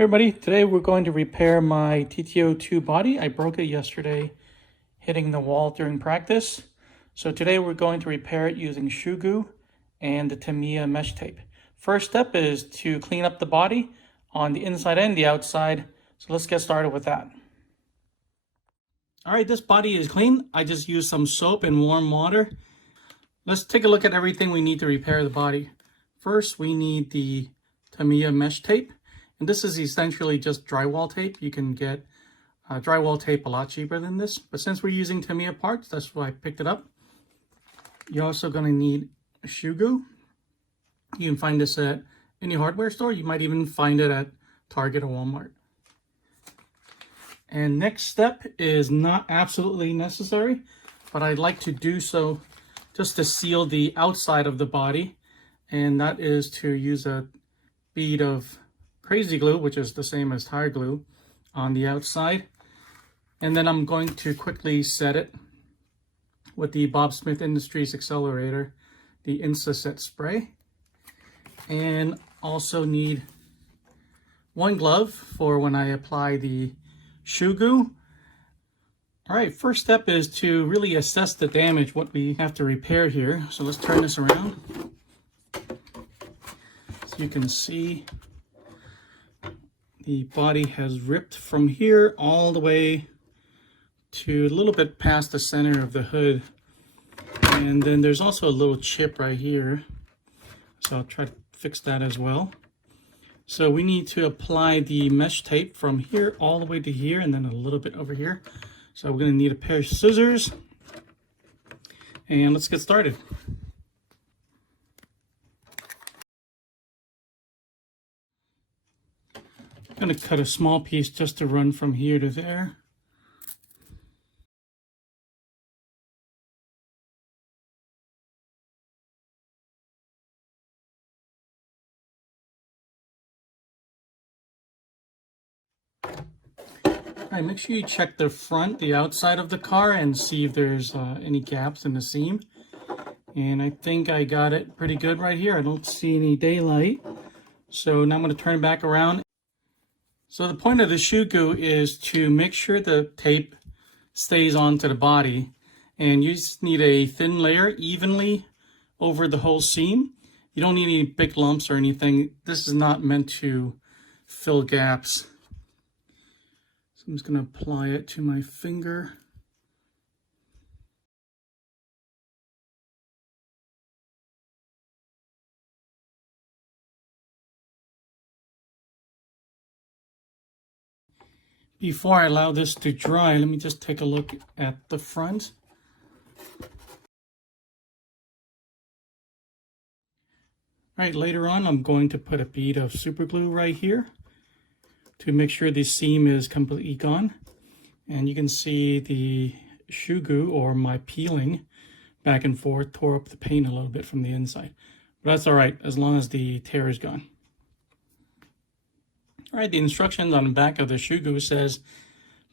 Hey everybody, today we're going to repair my TTO2 body. I broke it yesterday hitting the wall during practice. So today we're going to repair it using ShoeGoo and the Tamiya mesh tape. First step is to clean up the body on the inside and the outside. So let's get started with that. All right, this body is clean. I just used some soap and warm water. Let's take a look at everything we need to repair the body. First, we need the Tamiya mesh tape. And this is essentially just drywall tape. You can get drywall tape a lot cheaper than this. But since we're using Tamiya parts, that's why I picked it up. You're also going to need ShoeGoo. You can find this at any hardware store. You might even find it at Target or Walmart. And next step is not absolutely necessary, but I'd like to do so just to seal the outside of the body. And that is to use a bead of crazy glue, which is the same as tire glue, on the outside. And then I'm going to quickly set it with the Bob Smith Industries accelerator, the Insta-Set spray. And also need one glove for when I apply the ShoeGoo. All right, first step is to really assess the damage, what we have to repair here. So let's turn this around. So you can see the body has ripped from here all the way to a little bit past the center of the hood. And then there's also a little chip right here. So I'll try to fix that as well. So we need to apply the mesh tape from here all the way to here and then a little bit over here. So we're going to need a pair of scissors. And let's get started. I'm going to cut a small piece just to run from here to there. All right, make sure you check the front, the outside of the car, and see if there's any gaps in the seam. And I think I got it pretty good right here. I don't see any daylight. So now I'm going to turn it back around. So the point of the ShoeGoo is to make sure the tape stays onto the body, and you just need a thin layer evenly over the whole seam. You don't need any big lumps or anything. This is not meant to fill gaps. So I'm just going to apply it to my finger. Before I allow this to dry, let me just take a look at the front. All right, later on, I'm going to put a bead of super glue right here to make sure the seam is completely gone. And you can see the ShoeGoo, or my peeling back and forth, tore up the paint a little bit from the inside. But that's all right, as long as the tear is gone. All right, the instructions on the back of the ShoeGoo says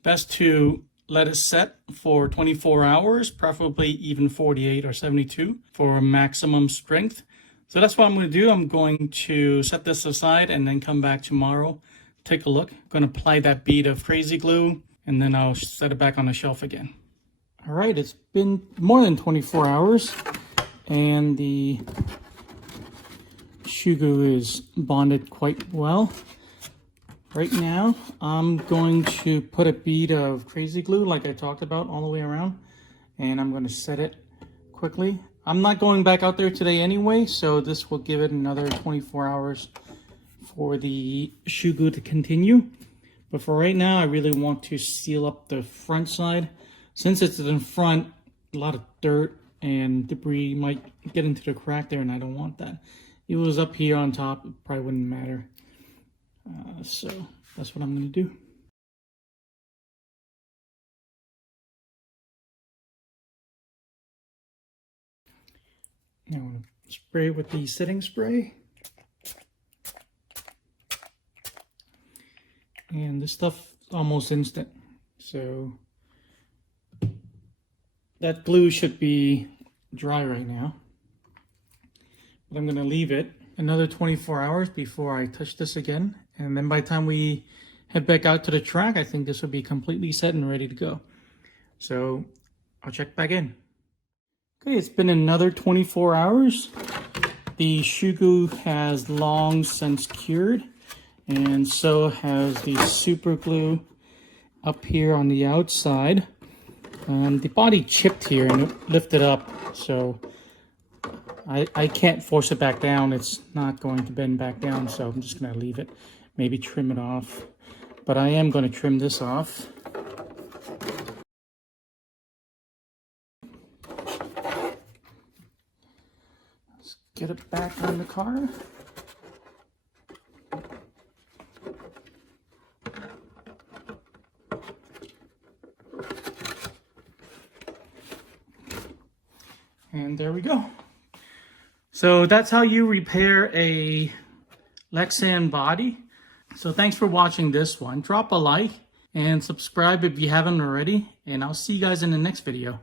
best to let it set for 24 hours, preferably even 48 or 72 for maximum strength. So that's what I'm going to do. I'm going to set this aside and then come back tomorrow, take a look. I'm going to apply that bead of crazy glue, and then I'll set it back on the shelf again. All right, it's been more than 24 hours, and the ShoeGoo is bonded quite well. Right now, I'm going to put a bead of crazy glue, like I talked about, all the way around, and I'm going to set it quickly. I'm not going back out there today anyway, so this will give it another 24 hours for the ShoeGoo to continue. But for right now, I really want to seal up the front side. Since it's in front, a lot of dirt and debris might get into the crack there, and I don't want that. If it was up here on top, it probably wouldn't matter. So that's what I'm going to do. Now I'm going to spray with the setting spray. And this stuff is almost instant. So that glue should be dry right now. But I'm going to leave it another 24 hours before I touch this again. And then by the time we head back out to the track, I think this will be completely set and ready to go. So I'll check back in. Okay, it's been another 24 hours. The ShoeGoo has long since cured, and so has the super glue up here on the outside. The body chipped here and it lifted up, so I can't force it back down. It's not going to bend back down, so I'm just going to leave it, maybe trim it off. But I am going to trim this off. Let's get it back on the car. And there we go. So that's how you repair a Lexan body. So thanks for watching this one. Drop a like and subscribe if you haven't already. And I'll see you guys in the next video.